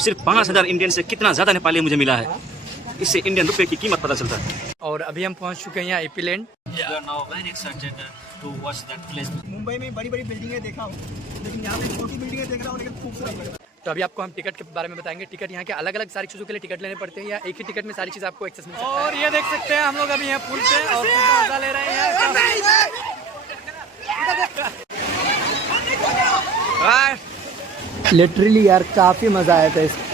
सिर्फ 5,000 इंडियन से कितना ज़्यादा नेपाली मुझे मिला है। इससे इंडियन रुपए की कीमत पता चलता है। और अभी हम पहुंच चुके हैं यहाँ एपी लैंड। मुंबई में बड़ी बड़ी बिल्डिंगें देखा हूँ, लेकिन यहाँ पे छोटी बिल्डिंगें देख रहा हूँ, लेकिन खूबसूरत लग रहा है। तो अभी आपको हम टिकट के बारे में बताएंगे। टिकट यहाँ के अलग अलग सारी चीज़ों के लिए टिकट लेने पड़ते हैं, या एक ही टिकट में सारी चीज़ आपको एक्सेस मिल सकता है। और ये देख सकते हैं हम लोग अभी यहाँ पुल पे और मजा ले रहे हैं। लिटरली यार काफ़ी मज़ा आया था इसमें।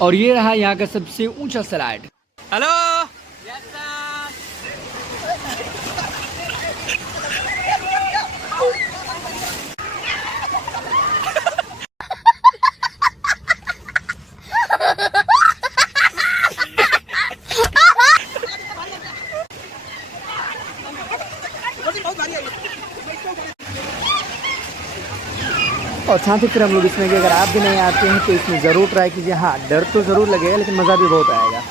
और ये रहा यहाँ का सबसे ऊंचा स्लाइड। हेलो और साथ ही फिर हम लोग इसमें कि अगर आप भी नहीं आते हैं तो इसमें ज़रूर ट्राई कीजिए। हाँ, डर तो ज़रूर लगेगा, लेकिन मज़ा भी बहुत आएगा।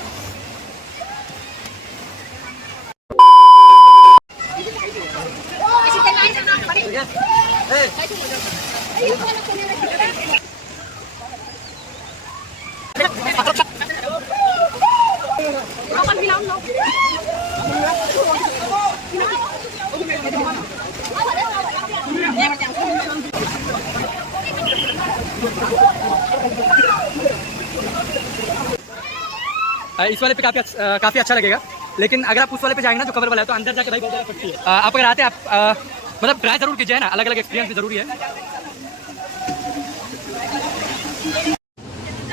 इस वाले पे काफ़ी अच्छा लगेगा, लेकिन अगर आप उस वाले पे जाएंगे ना जो कवर वाला है, तो अंदर जाके भाई बहुत ज़्यादा पड़ती है। आप अगर आते हैं आप मतलब ट्राई ज़रूर कीजिए ना, अलग अलग एक्सपीरियंस भी ज़रूरी है।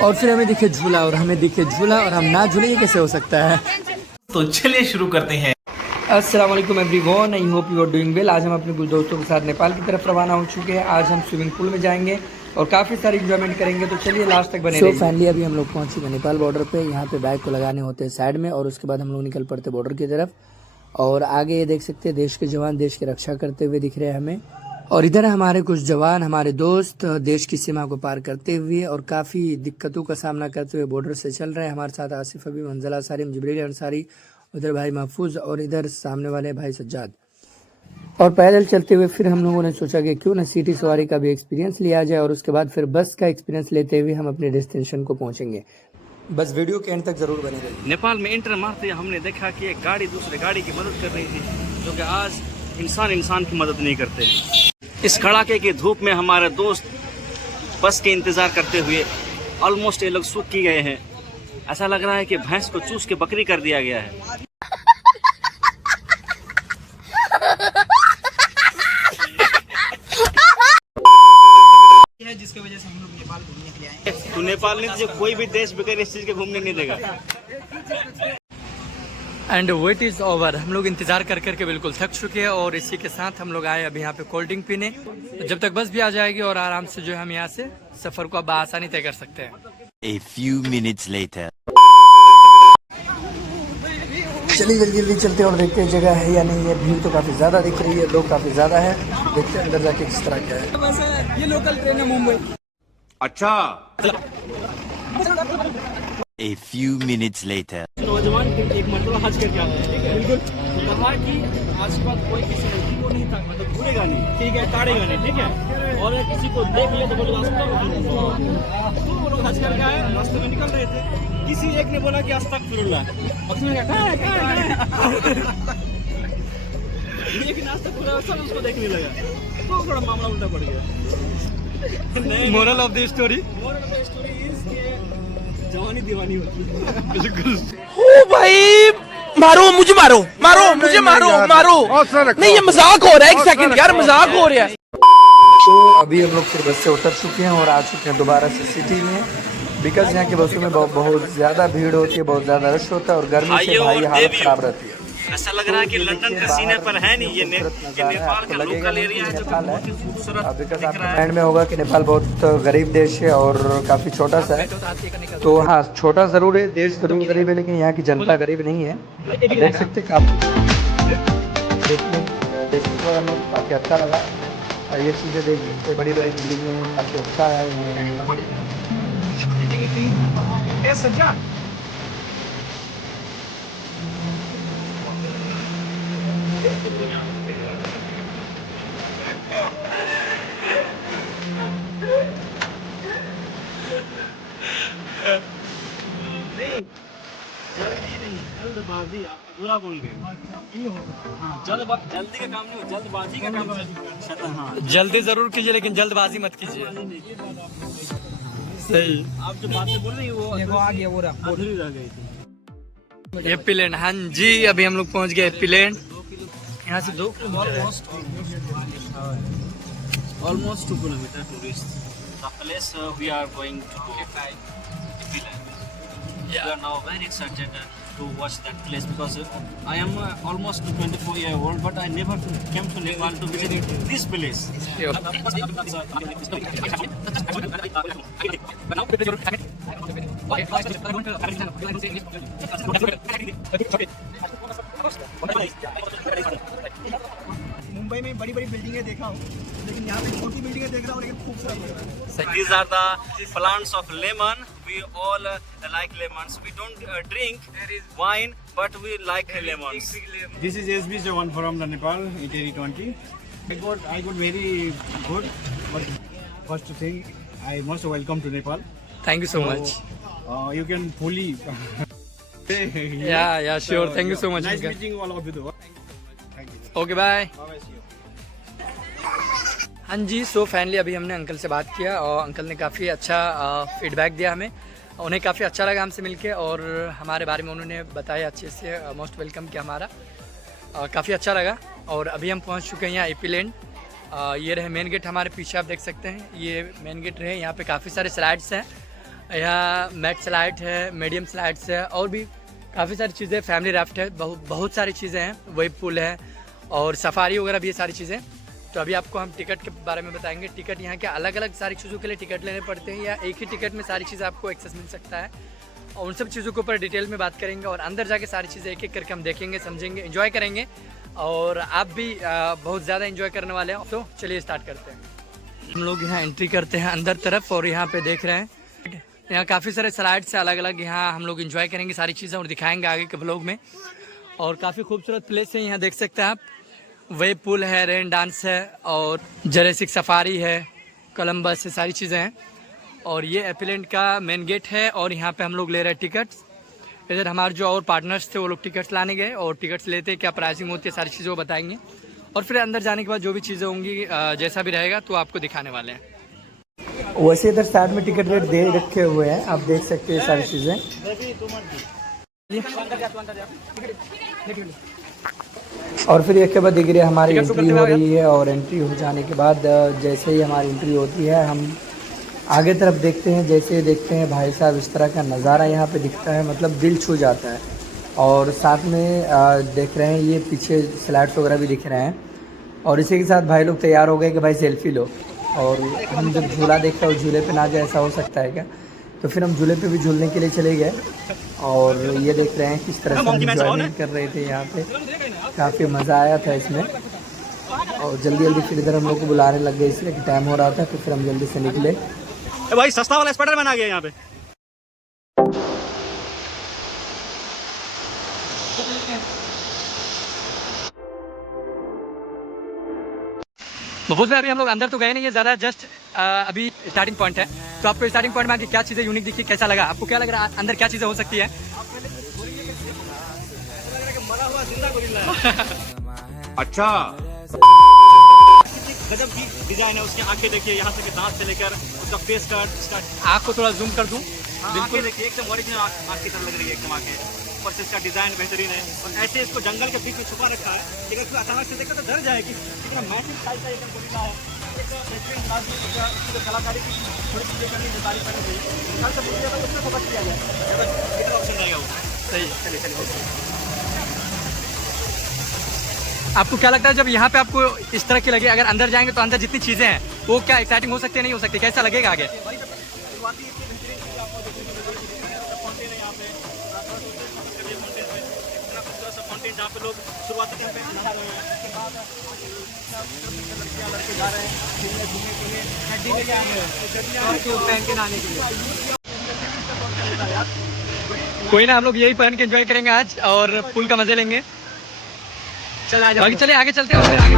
और फिर हमें दिखे झूला और हम ना झूले, ये कैसे हो सकता है। तो चलिए शुरू करते हैं। अस्सलाम वालेकुम everyone, I hope you are doing well. आज हम अपने कुछ दोस्तों के साथ नेपाल की तरफ रवाना हो चुके हैं। आज हम स्विमिंग पूल में जाएंगे और काफ़ी सारी इंजॉयमेंट करेंगे, तो चलिए लास्ट तक बने रहिए। फाइनली अभी हम लोग पहुँच चुके हैं नेपाल बॉर्डर पे। यहाँ पे बैग को लगाने होते हैं साइड में, और उसके बाद हम लोग निकल पड़ते बॉर्डर की तरफ। और आगे ये देख सकते हैं देश के जवान देश की रक्षा करते हुए दिख रहे हैं हमें। और इधर हमारे कुछ जवान, हमारे दोस्त देश की सीमा को पार करते हुए और काफ़ी दिक्कतों का सामना करते हुए बॉर्डर से चल रहे हैं। हमारे साथ आसिफ अभी, मंजला सारिम, जिब्रील अंसारी, उधर भाई महफूज और इधर सामने वाले भाई सज्जाद। और पैदल चलते हुए फिर हम लोगों ने सोचा कि क्यों ना सिटी सवारी का भी एक्सपीरियंस लिया जाए, और उसके बाद फिर बस का एक्सपीरियंस लेते हुए हम अपने डेस्टिनेशन को पहुंचेंगे। बस वीडियो के एंड तक जरूर बने रहिए। नेपाल में एंटर मारते हमने देखा कि एक गाड़ी दूसरे गाड़ी की मदद कर रही थी, जो कि आज इंसान की मदद नहीं करते हैं। इस कड़ाके की धूप में हमारे दोस्त बस के इंतज़ार करते हुए ऑलमोस्ट ये लोग सूख की गए हैं। ऐसा लग रहा है कि भैंस को चूस के बकरी कर दिया गया है। जिसकी वजह से हम लोग नेपाल घूमने के लिए आए हैं। तो नेपाल ने जो कोई भी देश बगैर इस चीज़ के घूमने नहीं देगा। And wait is over. हम लोग इंतज़ार कर करके बिल्कुल थक चुके हैं, और इसी के साथ हम लोग आए अभी यहाँ पे कोल्ड ड्रिंक पीने। तो जब तक बस भी आ जाएगी और आराम से जो है हम यहाँ से सफ़र को आसानी तय कर सकते हैं। A few minutes later. चलिए जल्दी चलते हैं और देखते हैं जगह है या नहीं है। भीड़ तो काफ़ी ज़्यादा दिख रही है, लोग काफ़ी ज़्यादा है। देखते हैं अंदर जाके किस तरह क्या है। बस ये लोकल ट्रेन है मुंबई। अच्छा। A few minutes later. नौजवान एक मरतबा हज करके आते हैं, बिल्कुल कहा कि आज के बाद कोई किसी लड़की को नहीं था, मतलब भूलेगा नहीं, ठीक है, ताड़ेगा नहीं, ठीक है। और अगर किसी को देख लिया तो बोलेगा अस्तगफिरुल्लाह। तो वो लोग हज करके आए, रास्ते में निकल रहे थे, किसी एक ने बोला कि अस्तगफिरुल्लाह, और उसने कहा लेकिन अस्तगफिरुल्लाह सब उसको देखने लगा, तो थोड़ा मामला उल्टा पड़ गया। Moral of the story is कि जवानी दीवानी होती है। बिल्कुल। ओ भाई मारो मुझे, मारो मुझे, मारो नहीं, ये मजाक हो रहा है। एक सेकंड यार, मजाक हो रहा है। तो अभी हम लोग फिर बस से उतर चुके हैं और आ चुके हैं दोबारा से सिटी में, बिकॉज यहाँ की बसों में बहुत ज़्यादा भीड़ होती है, बहुत ज़्यादा रश होता है, और गर्मी से भाई हालत खराब रहती है। ऐसा लग रहा है कि लंदन का सीने पर है नहीं, ये नेपाल का लोकल एरिया है, जो बहुत ही खूबसूरत दिख रहा है। माइंड में होगा कि नेपाल बहुत गरीब देश है और काफ़ी छोटा सा है। तो हाँ, छोटा ज़रूर है, देश ज़रूर गरीब है, लेकिन यहाँ की जनता गरीब नहीं है। देख सकते हैं काफ़ी अच्छा लगा। ये चीज़ें देखिए, बड़ी बड़ी बिल्डिंग काफ़ी अच्छा है। जल्दबाजी पूरा बोल गए। हाँ, जल्दी का काम नहीं हो, जल्दबाजी का काम है। हाँ, जल्दी जरूर कीजिए लेकिन जल्दबाजी मत कीजिए। सही। आप जो बातें बोल रही वो आ गया वो रहा। अधूरी रह गई थी। हैप्पी लैंड, हाँ जी अभी हम लोग पहुंच गए हैप्पी लैंड। यहाँ से 2 almost 2 kilometers to reach the place we are going to go. We are now very excited to watch that place because I am almost 24 years old, but I never came to Nepal to visit this place. Mumbai में बड़ी बड़ी बिल्डिंगें देखा हूँ, लेकिन यहाँ पे छोटी बिल्डिंगें देख रहा हूँ, लेकिन खूबसूरत लग रहा है। These are the plants of lemon. We all like lemons. We don't drink wine, but we like lemons. This is SB one from the Nepal, ET20. I got very good, but first thing, I most welcome to Nepal. Thank you so much. You can fully. Yeah sure, thank you so much. Nice meeting all of you. Though. Thank you. Okay bye. Bye-bye, see you. हाँ जी, so finally अभी हमने uncle से बात किया और uncle ने काफ़ी अच्छा फीडबैक दिया हमें। उन्हें काफ़ी अच्छा लगा हमसे मिलके और हमारे बारे में उन्होंने बताया अच्छे से, मोस्ट वेलकम किया हमारा, काफ़ी अच्छा लगा। और अभी हम पहुंच चुके हैं यहाँ हैप्पी लैंड। ये रहे मेन गेट, हमारे पीछे आप देख सकते हैं, ये मेन गेट रहे। यहाँ पे काफ़ी सारे स्लाइड्स हैं, यहाँ मैट स्लाइड है, मीडियम स्लाइड्स है और भी काफ़ी सारी चीज़ें, फैमिली राफ्ट है, बहुत सारी चीज़ें हैं, वेब पूल है और सफारी वगैरह भी, ये सारी चीज़ें। तो अभी आपको हम टिकट के बारे में बताएंगे। टिकट यहाँ के अलग अलग सारी चीज़ों के लिए टिकट लेने पड़ते हैं या एक ही टिकट में सारी चीज़ें आपको एक्सेस मिल सकता है, और उन सब चीज़ों के ऊपर डिटेल में बात करेंगे और अंदर जाके सारी चीज़ें एक एक करके हम देखेंगे, समझेंगे, एंजॉय करेंगे और आप भी बहुत ज़्यादा एंजॉय करने वाले हैं। तो चलिए स्टार्ट करते हैं। हम लोग यहाँ एंट्री करते हैं अंदर तरफ और यहाँ पे देख रहे हैं यहाँ काफ़ी सारे स्लाइड्स से अलग अलग, यहाँ हम लोग एंजॉय करेंगे सारी चीज़ें और दिखाएंगे आगे के ब्लॉग में। और काफ़ी खूबसूरत प्लेस है, यहाँ देख सकते हैं आप, वेब पूल है, रेन डांस है और जरेसिक सफारी है, कोलंबस है, सारी चीज़ें हैं। और ये हैप्पी लैंड का मेन गेट है और यहाँ पे हम लोग ले रहे हैं टिकट्स। इधर हमारे जो और पार्टनर्स थे वो लोग टिकट्स लाने गए और टिकट्स लेते क्या प्राइसिंग होती है, सारी चीज़ें वो बताएंगे। और फिर अंदर जाने के बाद जो भी चीज़ें होंगी जैसा भी रहेगा तो आपको दिखाने वाले हैं। वैसे इधर साइड में टिकट रेट दे रखे हुए हैं, आप देख सकते हैं सारी चीज़ें। और फिर एक के बाद दिख रही है हमारी एंट्री हो रही है और एंट्री हो जाने के बाद जैसे ही हमारी एंट्री होती है हम आगे तरफ देखते हैं, जैसे देखते हैं भाई साहब इस तरह का नज़ारा यहाँ पे दिखता है, मतलब दिल छू जाता है। और साथ में देख रहे हैं ये पीछे स्लाइड्स वगैरह भी दिख रहे हैं और इसी के साथ भाई लोग तैयार हो गए कि भाई सेल्फी लो। और हम जब झूला देखते हैं और झूले पे ना जाए ऐसा हो सकता है क्या, तो फिर हम झूले पे भी झूलने के लिए चले गए और ये देख रहे हैं किस तरह से एंजॉयमेंट कर रहे थे यहाँ पे, काफ़ी मज़ा आया था इसमें। और जल्दी जल्दी फिर इधर हम लोग को बुलाने लग गए इसलिए कि टाइम हो रहा था, तो फिर हम जल्दी से निकले। भाई सस्ता वाला स्पाइडरमैन आ गया यहाँ पे। बहुत अभी हम लोग अंदर तो गए नहीं है ज़्यादा, जस्ट अभी स्टार्टिंग पॉइंट है। तो आपको स्टार्टिंग पॉइंट में आके क्या चीज़ें यूनिक दिखी, कैसा लगा आपको, क्या लग रहा है अंदर क्या चीज़ें हो सकती है? अच्छा, गजब की डिजाइन है उसकी। आंखें देखिए, यहाँ से दांत से लेकर उसका फेस कट। आँख को थोड़ा जूम कर दूँ, बिल्कुल देखिए एकदम ओरिजिनल आँख की तरह लग रही है एकदम आंखें। ऊपर से इसका डिजाइन बेहतरीन है और ऐसे इसको जंगल के बीच में छुपा रखा है, लेकिन इसको अचानक से देखकर तो डर जाएगी। लेकिन मैसिव साइज का एकदम गोरिल्ला है। कलाकारी की थोड़ी चीजें करनी है, तारीफ करनी चाहिए। कल से पूछिएगा तो उसमें फोकस किया जाए, कितना ऑप्शन रहेगा वो। सही, चलिए चलिए। आपको क्या लगता है जब यहाँ पे आपको इस तरह की लगे, अगर अंदर जाएंगे तो अंदर जितनी चीज़ें हैं वो क्या एक्साइटिंग हो सकती है, नहीं हो सकती, कैसा लगेगा आगे? जहाँ पे लोग शुरुआती कैंपेन नहा रहे हैं, उसके बाद लड़के जा रहे हैं घूमने के लिए, गड्डी लेके आ रहे हैं पहन के नहाने के लिए। कोई ना, हम लोग यही पहन के एंजॉय करेंगे आज और पूल का मजे लेंगे। बाकी चले आगे चलते हैं और फिर आगे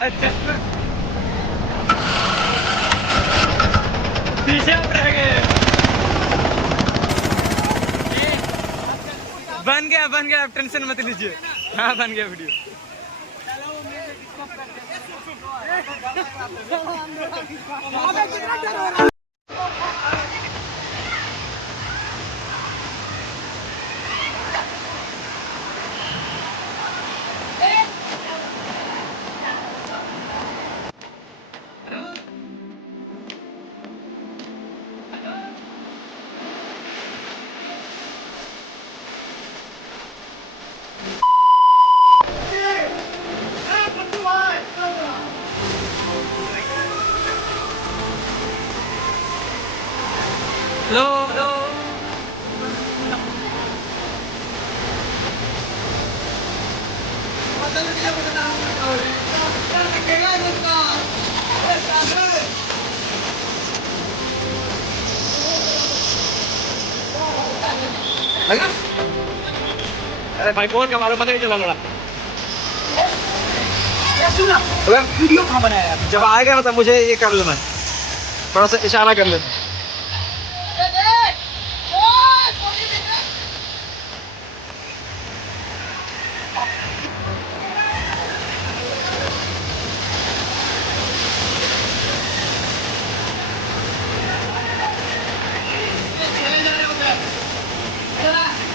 अच्छा पीछे आप रह गए। बन गया, आप टेंशन मत लीजिए। हाँ बन गया वीडियो। लो अरे भाई फोन का मारो, पता नहीं चला लड़ा। वीडियो कहाँ बनाया यार? जब आएगा ना तब मुझे ये कर लेना, थोड़ा सा इशारा कर लेना।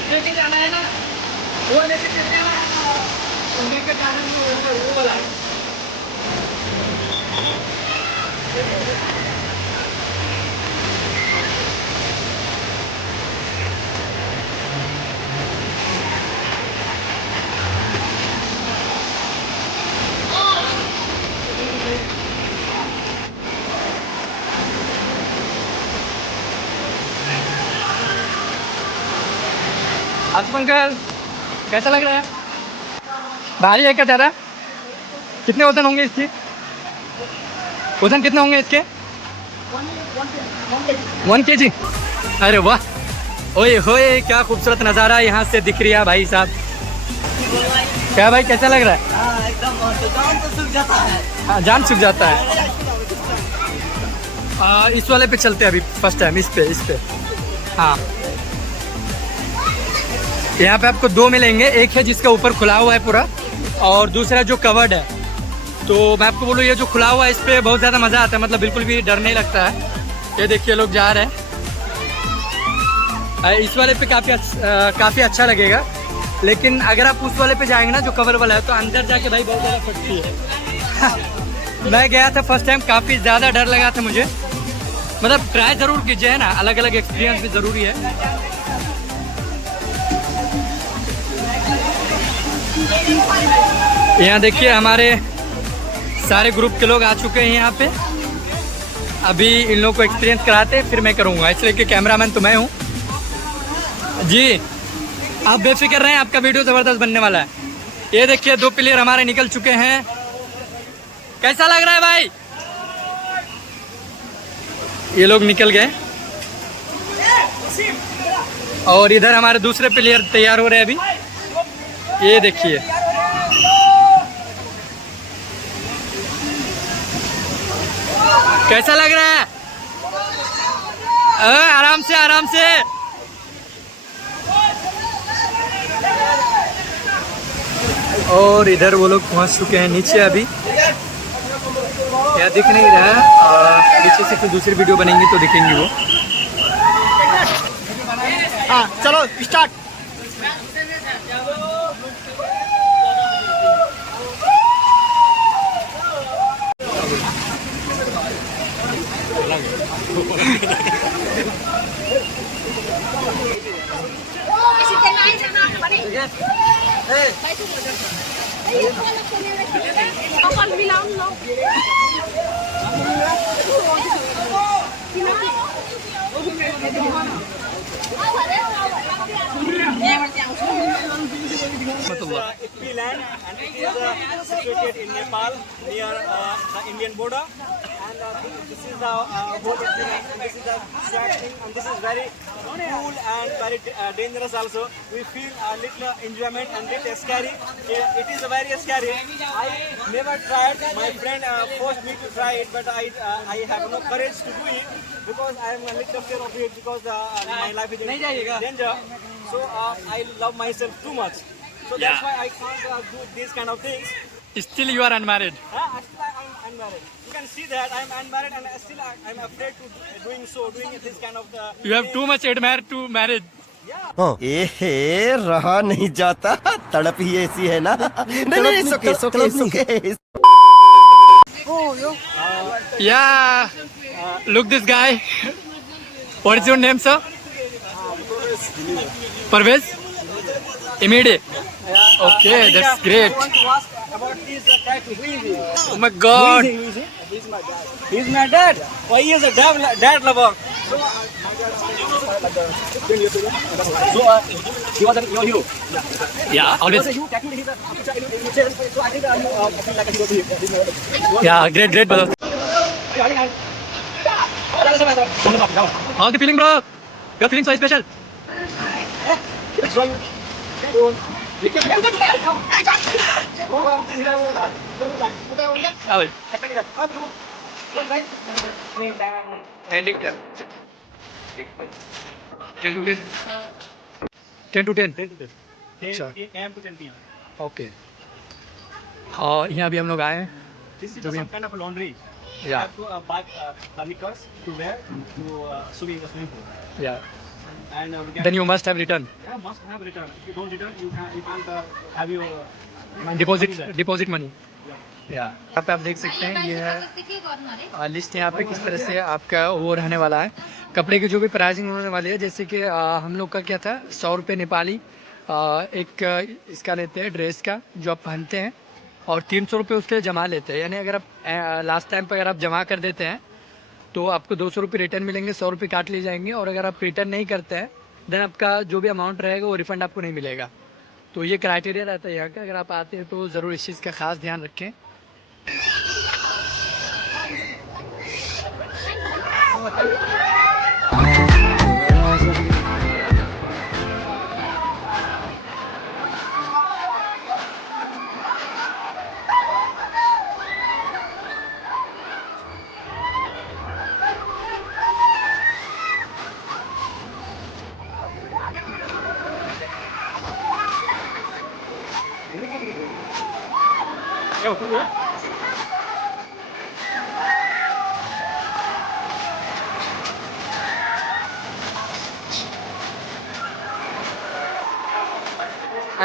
लेके जाना है ना, वो लेके चलते हैं, लेके जाना है वो वाला। आसिफ अंकल कैसा लग रहा है? भारी है क्या ज़्यादा? कितने वजन होंगे इसके? वजन कितने होंगे इसके? 1 kg। अरे वाह, ओए होए क्या खूबसूरत नज़ारा यहाँ से दिख रहा है भाई साहब। क्या भाई कैसा लग रहा है? एकदम जान तो सूख जाता है। हाँ जान सूख जाता है। इस वाले पे चलते हैं अभी फर्स्ट टाइम, इस पे। हाँ यहाँ पे आपको 2 मिलेंगे, एक है जिसका ऊपर खुला हुआ है पूरा, और दूसरा जो कवर्ड है। तो मैं आपको बोलूँ ये जो खुला हुआ है इस पर बहुत ज़्यादा मज़ा आता है, मतलब बिल्कुल भी डर नहीं लगता है। ये देखिए लोग जा रहे हैं। इस वाले पे काफ़ी अच्छा लगेगा, लेकिन अगर आप उस वाले पे जाएंगे ना जो कवर वाला है, तो अंदर जाके भाई बहुत ज़्यादा फटती है। मैं गया था फर्स्ट टाइम, काफ़ी ज़्यादा डर लगा था मुझे। मतलब ट्राई ज़रूर कीजिए, है ना, अलग अलग एक्सपीरियंस भी ज़रूरी है। यहाँ देखिए हमारे सारे ग्रुप के लोग आ चुके हैं यहाँ पे। अभी इन लोगों को एक्सपीरियंस कराते फिर मैं करूँगा, इसलिए कि कैमरामैन तो मैं हूँ जी। आप बेफिक्र रहें, आपका वीडियो ज़बरदस्त बनने वाला है। ये देखिए 2 प्लेयर हमारे निकल चुके हैं। कैसा लग रहा है भाई? ये लोग निकल गए और इधर हमारे दूसरे प्लेयर तैयार हो रहे हैं अभी। ये देखिए कैसा लग रहा है? आराम से। और इधर वो लोग पहुंच चुके हैं नीचे अभी। क्या दिख नहीं रहा है, नीचे से फिर दूसरी वीडियो बनेंगी तो दिखेंगी वो। हाँ चलो start. Land and it is situated in Nepal near the Indian border, And this is the whole experience, and this is the swag thing, and this is very cool and very dangerous also. We feel a little enjoyment and little scary. It is very scary. I never tried. My friend forced me to try it, but I have no courage to do it because I am a little fear of it because my life is in danger. So I love myself too much. So that's why I can't do these kind of things. Still you are unmarried. Still I'm unmarried. You can see that I'm unmarried and still I'm afraid to doing this kind of. You have too much admired to marriage. ए रहा नहीं जाता तड़प ही ऐसी है ना नहीं सुके Yeah. Look this guy. What is your name, sir? Parvez? Immediate. Okay, that's great. I want to ask about this tattoo. Who is he? Oh my God. Who is he? He's my dad. He's my dad. Why he is a dad lover? So he was your hero. Yeah, always. You technically he's a child. So I think you feel like a hero. Yeah, great, brother. How's the feeling, bro? You're feeling so special. Ending 10 to 10. 10 a.m. to 10 p.m. Okay. और यहाँ भी हम लोग आए हैं. This is some kind of a laundry. You Yeah. have to buy knickers to wear to swimming the swimming pool. Yeah. And we can Then you must have returned. yeah, must have return. If you don't return, you can't have your deposit money. यहाँ पे आप देख सकते हैं ये है list यहाँ पे किस तरह से आपका वो रहने वाला है. कपड़े की जो भी प्राइसिंग होने वाली है जैसे कि हम लोग का क्या था 100 रुपये नेपाली एक इसका लेते हैं ड्रेस का जो आप पहनते हैं और 300 रुपये उसके जमा लेते हैं. यानी अगर आप लास्ट टाइम पर अगर आप जमा कर देते हैं तो आपको 200 रुपये रिटर्न मिलेंगे, 100 रुपये काट लिए जाएंगे. और अगर आप रिटर्न नहीं करते हैं देन आपका जो भी अमाउंट रहेगा वो रिफ़ंड आपको नहीं मिलेगा. तो ये क्राइटेरिया रहता है यहाँ का. अगर आप आते हैं तो ज़रूर इस चीज़ का ख़ास ध्यान रखें.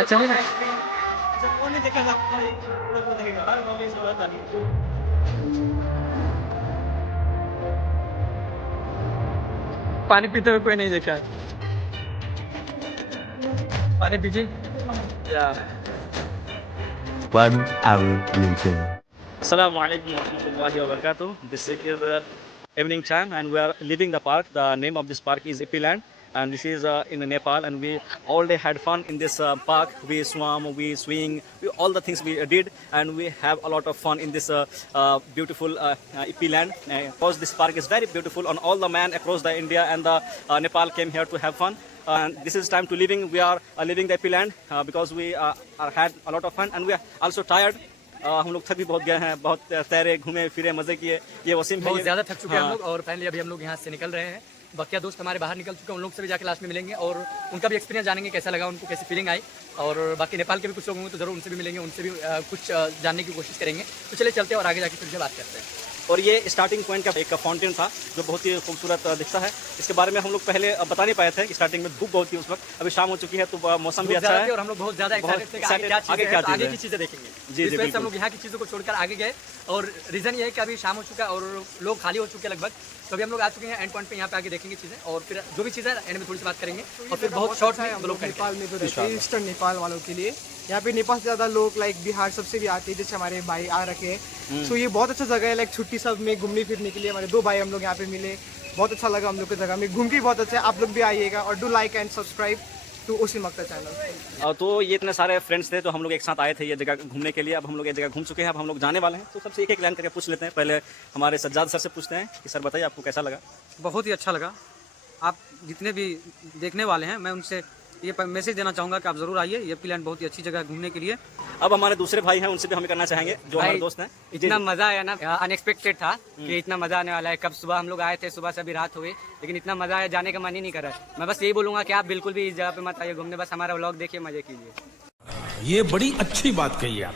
अच्छा नहीं पानी पीते हुए कोई नहीं देखा है. पानी पीजिए. One hour later. Assalamu alaikum wa rahmatullahi wa barakatuh. This is evening time and we are leaving the park. The name of this park is Ipiland and this is in Nepal and we all day had fun in this park. We swam, we swing, all the things we did and we have a lot of fun in this beautiful Ipiland. Because this park is very beautiful and all the men across the India and the Nepal came here to have fun. And this is time to leaving. We are leaving the Ipiland because we had a lot of fun and we are also tired. हम लोग थक भी बहुत गए हैं, बहुत तैरे घूमे फिरे मजे किए. ये वसीम बहुत ज़्यादा थक चुके हैं हम लोग और फाइनली अभी हम लोग यहाँ से निकल रहे हैं. बकिया दोस्त हमारे बाहर निकल चुके हैं, उन लोग से भी जाके लास्ट में मिलेंगे और उनका भी एक्सपीरियंस जानेंगे कैसा लगा, उनको कैसी फीलिंग आई. और बाकी नेपाल के भी कुछ लोग होंगे तो ज़रूर उनसे भी मिलेंगे, उनसे भी कुछ जानने की कोशिश करेंगे. तो चलिए चलते हैं और आगे जाके फिर से बात करते हैं. और ये स्टार्टिंग पॉइंट का एक फाउंटेन था जो बहुत ही खूबसूरत दिखता है. इसके बारे में हम लोग पहले बता नहीं पाए थे कि स्टार्टिंग में धूप बहुत थी उस वक्त. अभी शाम हो चुकी है तो मौसम भी अच्छा है और हम लोग बहुत ज़्यादा एक्साइटेड थे कि आगे की चीज़ें देखेंगे. इस वजह से हम लोग यहाँ की चीज़ों को छोड़कर आगे गए और रीज़न ये है कि अभी शाम हो चुका है और लोग खाली हो चुके हैं लगभग. तो अभी हम लोग आ चुके हैं एंड पॉइंट पे, यहाँ पे आगे देखेंगे चीज़ें और फिर जो भी चीज़ें एंड में थोड़ी सी बात करेंगे और फिर बहुत शॉर्ट है हम लोग नेपाल में तो रहते हैं ईस्टर्न नेपाल वालों के लिए. यहाँ पे नेपाल से ज़्यादा लोग लाइक बिहार सबसे भी आते हैं, जैसे हमारे भाई आ रखे हैं. सो ये बहुत अच्छा जगह है लाइक छुट्टी सब में घूमने फिरने के लिए. हमारे 2 भाई हम लोग यहाँ पे मिले, बहुत अच्छा लगा हम लोग की जगह में घूम के बहुत अच्छा है. आप लोग भी आइएगा और do like and subscribe to ओसिम अख्तर चैनल। तो ये इतने सारे फ्रेंड्स थे तो हम लोग एक साथ आए थे ये जगह घूमने के लिए। अब हम लोग ये जगह घूम चुके हैं, अब हम लोग जाने वाले हैं। तो सबसे एक एक लाइन करके पूछ लेते हैं। पहले हमारे सज्जाद सर से पूछते हैं कि सर बताइए आपको कैसा लगा। बहुत ही अच्छा लगा। आप जितने भी देखने वाले हैं मैं उनसे ये मैसेज देना चाहूँगा कि आप ज़रूर आइए। ये लैंड बहुत ही अच्छी जगह है घूमने के लिए। अब हमारे दूसरे भाई हैं, उनसे भी हम करना चाहेंगे जो हमारे दोस्त हैं। इतना मज़ा आया ना, अनएक्सपेक्टेड था कि इतना मज़ा आने वाला है। कब सुबह हम लोग आए थे, सुबह से अभी रात हो गई, लेकिन इतना मज़ा आया, जाने का मन ही नहीं कर रहा है। मैं बस यही बोलूँगा कि आप बिल्कुल भी इस जगह पे मत आइए घूमने, बस हमारा व्लॉग देखिए, मज़े कीजिए। ये बड़ी अच्छी बात कही आप।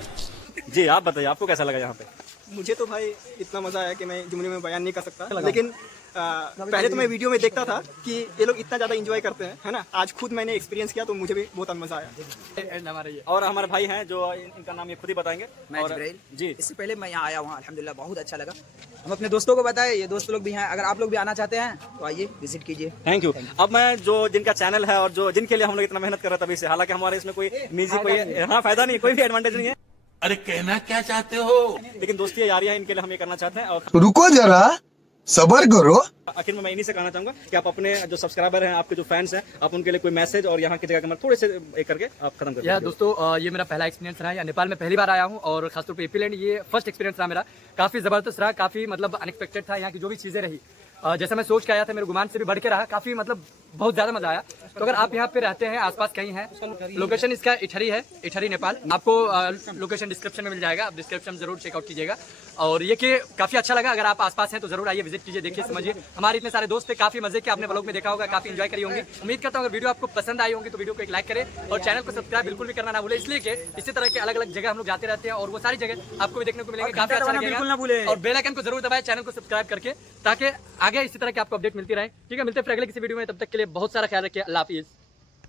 जी आप बताइए आपको कैसा लगा यहाँ पे। मुझे तो भाई इतना मज़ा आया कि मैं जुमले में बयान नहीं कर सकता, लेकिन पहले तो मैं वीडियो में देखता था कि ये लोग इतना ज़्यादा एंजॉय करते हैं, है ना। आज खुद मैंने एक्सपीरियंस किया तो मुझे भी बहुत मज़ा आया। और हमारे भाई हैं जो इनका नाम ये खुद ही बताएंगे। और जी इससे पहले मैं यहाँ आया हुआ, अल्हम्दुलिल्लाह बहुत अच्छा लगा। हम अपने दोस्तों को बताएं, ये दोस्त लोग भी हैं, अगर आप लोग भी आना चाहते हैं तो आइए विजिट कीजिए। Thank you. अब मैं जो जिनका चैनल है और जो जिनके लिए हम लोग इतना मेहनत कर रहे हैं तभी से, हालांकि हमारे इसमें कोई निजी कोई फायदा नहीं, कोई भी एडवांटेज नहीं है, अरे कहना क्या चाहते हो? लेकिन दोस्ती यारी है, इनके लिए हम ये करना चाहते हैं। और रुको जरा, सबर करो। आखिर में मैं इन्हीं से कहना चाहूंगा कि आप अपने जो सब्सक्राइबर हैं, आपके जो फैंस हैं, आप उनके लिए कोई मैसेज और यहाँ की जगह के थोड़े से एक करके आप खत्म कर या दोस्तों, ये मेरा पहला एक्सपीरियंस रहा है। नेपाल में पहली बार आया हूँ और खासतौर पे एपी लैंड ये फर्स्ट एक्सपीरियंस रहा मेरा। काफ़ी ज़बरदस्त रहा, काफ़ी मतलब अनएक्सपेक्टेड था। यहाँ की जो भी चीज़ें रही, जैसा मैं सोच के आया था, मेरे गुमान से भी बढ़ के रहा। काफ़ी मतलब बहुत ज़्यादा मज़ा आया। तो अगर आप यहाँ पे रहते हैं, आसपास कहीं हैं, लोकेशन इसका इठरी है, इठरी नेपाल। आपको लोकेशन डिस्क्रिप्शन में मिल जाएगा, आप डिस्क्रिप्शन जरूर चेकआउट कीजिएगा। और ये कि काफ़ी अच्छा लगा। अगर आप आसपास हैं तो जरूर आइए, विजिट कीजिए, देखिए, समझिए। हमारे इतने सारे दोस्त थे, काफ़ी मजे के आपने ब्लॉग में देखा होगा, काफ़ी एंजॉय करी होंगी। उम्मीद करता हूँ अगर वीडियो आपको पसंद आई होंगी तो वीडियो को एक लाइक करें और चैनल को सब्सक्राइब बिल्कुल भी करना ना भूले, इसलिए कि इसी तरह के अलग अलग जगह हम लोग जाते रहते हैं और वो सारी जगह आपको भी देखने को मिलेंगे। काफ़ी अच्छा लगेगा। और बेल आइकन को जरूर दबाएं, चैनल को सब्सक्राइब करके, ताकि आगे इसी तरह की आपको अपडेट मिलती रहे। ठीक है, मिलते हैं फिर अगले किसी वीडियो में। तब तक के लिए बहुत सारा ख्याल रखिए। अल्लाह हाफिज़।